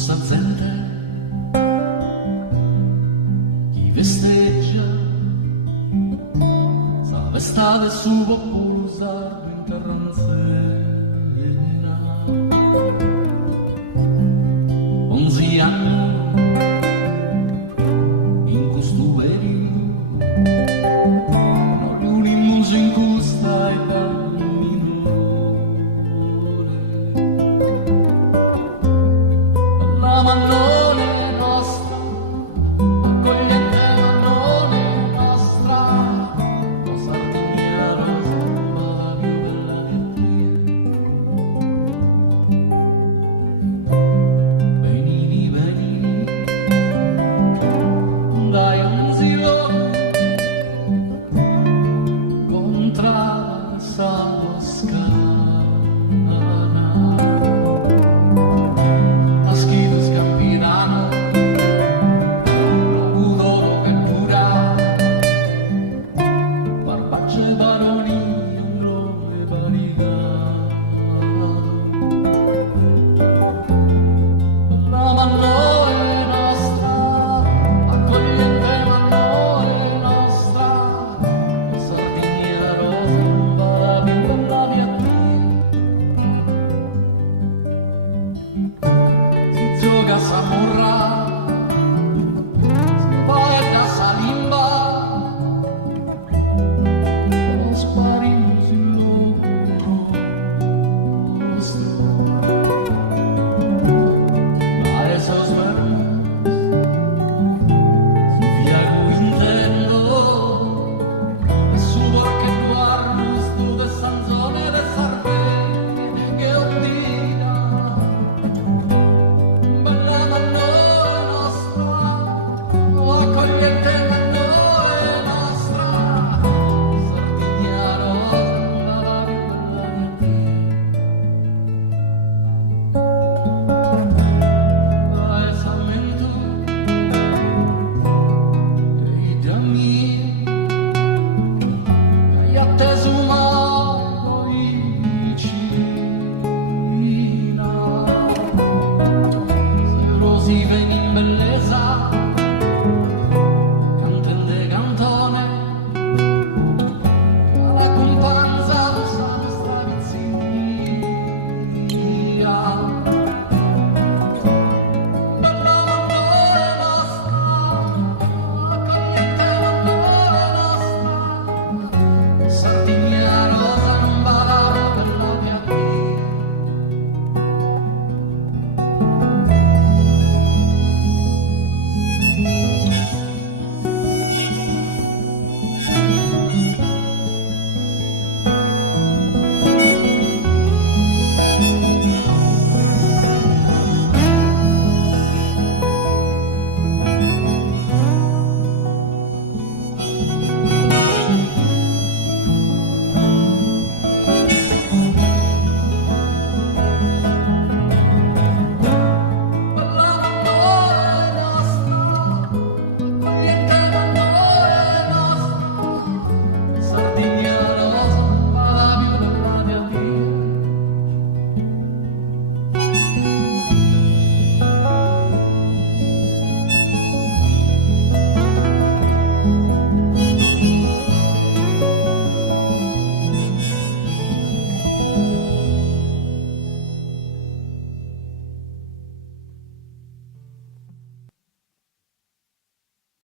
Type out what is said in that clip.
sta gente, chi festeggia, sa vestate su popolsa in terranzena. 11 anni in questo periodo non riunimmo in questa età minore. La mannone nostra, accogliente mannone nostra, la Sardegna rosa, la più bella di venini, venini, dai asilo, contra la Toscana. Maschito scampidano, udoro che cura, barbacce baroni, glorie variga. La mannone nostra, accogliente mannone nostra, Sardegna rosa, la più bella di si gioca a Samurra.